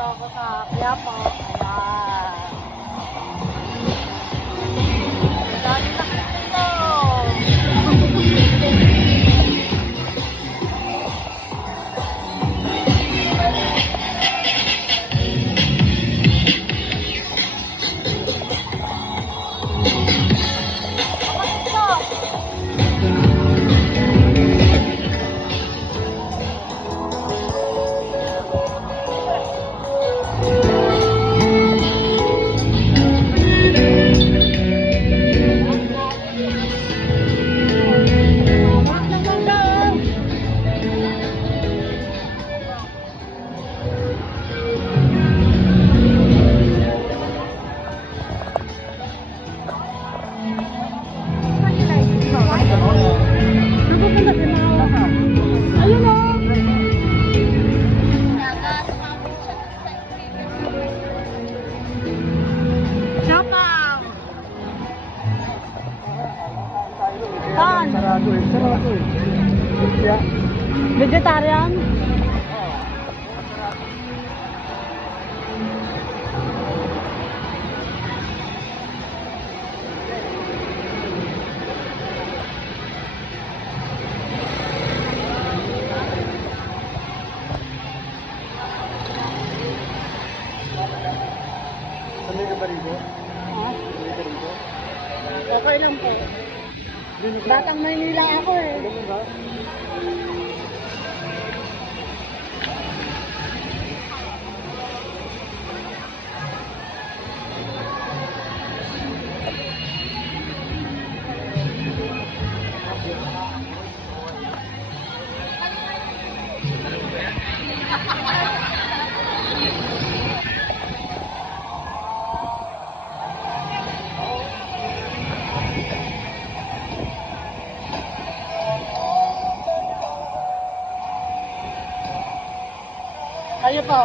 Nandito ako sa Quiapo. Ayan. Dami na dito. Sarado eh. Yeah. Vegetarian? Sanay ka ba rito? Ha? Sanay ka rito? Okay lang po. Batang Maynila ako eh. Ganun ba? Kayo po?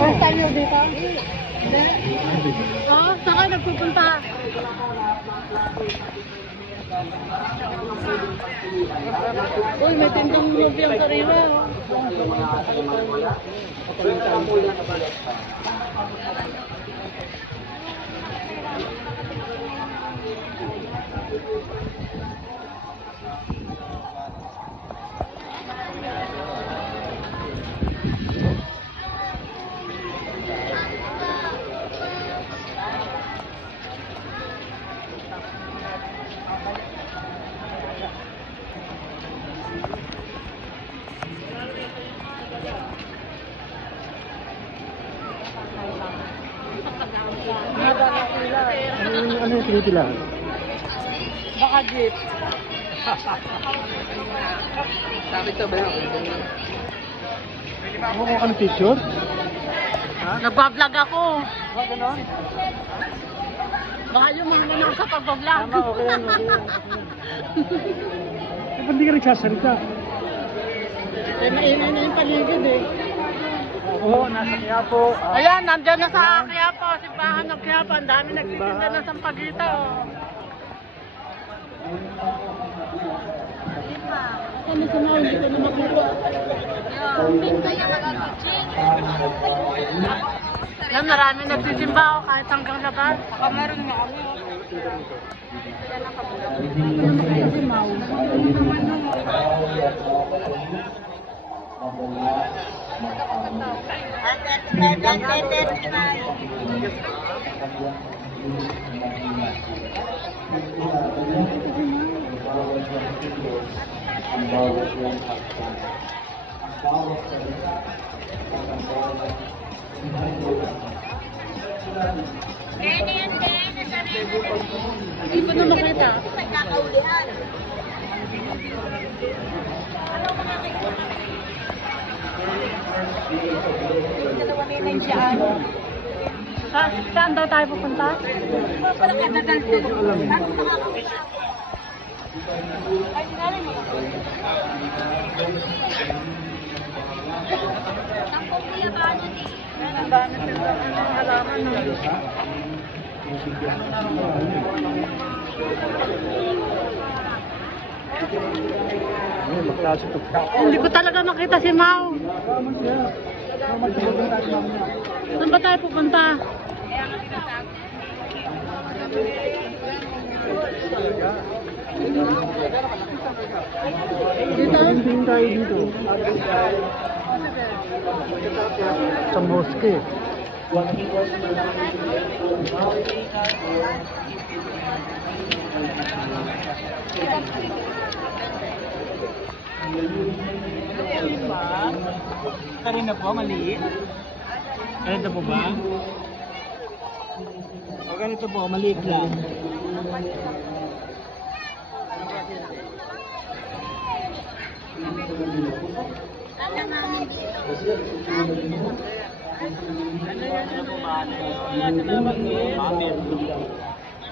First time nyo dito? Hindi? Oo, saan kayo nagpupunta? Uy, may tindong lumpia ang sariwa. Ano yung tinitilaan? Baka jeep. Sabi ito ba yan? Mukha ka ng picture? Nagbablog ako. Ba, gano'n? Baka yung mga naman sa pagbablog. Tama, okay yan, okay yan. Ba't hindi ka nagsasalita? Eh, maingay na yung paligid eh. Oo, nasa Quiapo. Ayan, nandyan na sa Quiapo, simbahan ng Quiapo. Ang dami nagtitinda ng sampagita, oh. Ano sa mga hindi ko na makuha? Yan, marami nagsisimba, oh, kahit hanggang labas. Saka meron nga kami, oh. Ano naman kayo si Mau? Hindi ko na makita. Saan daw tayo pupunta? Ang dami sila ng halaman. Hindi ko talaga makita si Mau. Saan ba tayo pupunta? Dito? Tingin tayo dito. Sa moske. Kanina po, maliit. Ganito po ba? O ganito po, maliit lang.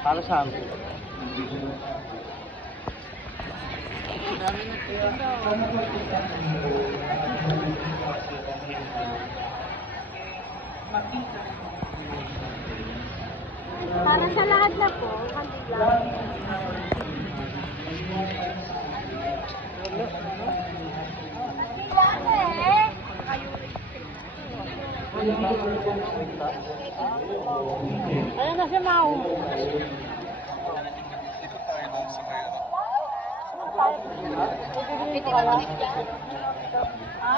Para sa amin. Para sa lahat na po, kanila. Ayun na si Mau. Ito ka lang? Ha?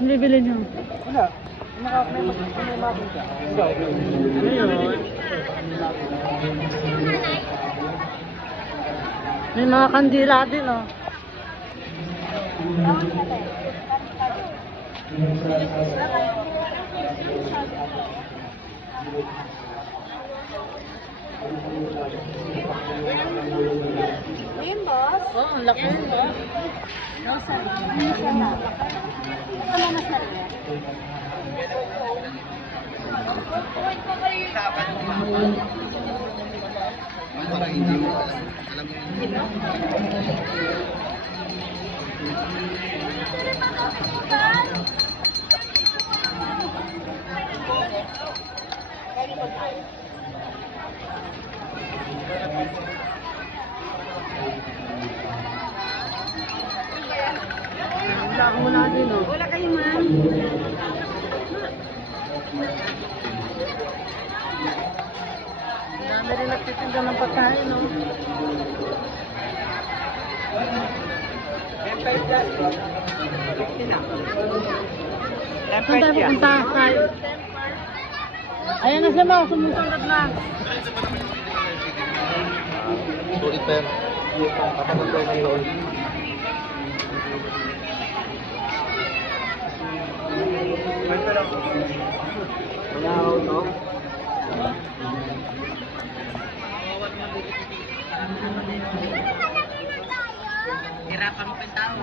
Hindi bilhin nyo. Wala. May makita. Ano yun? May mga kandila din, oh. Ayun, boss? Oo, ang laki yun, boss. No, sir. Ano mas malaki? Para hindi mo alam mo Wala akong wala din, oh. Wala kayo, ma'am. Dami rin nagtitinda ng pagkain, no? Saan tayo pupunta? Tayo. Ayan na siya, Mau. Sumusunod na. sulit pa yan. Kapag ng taon. Wala ako to. Hirapan mo pa yung tao.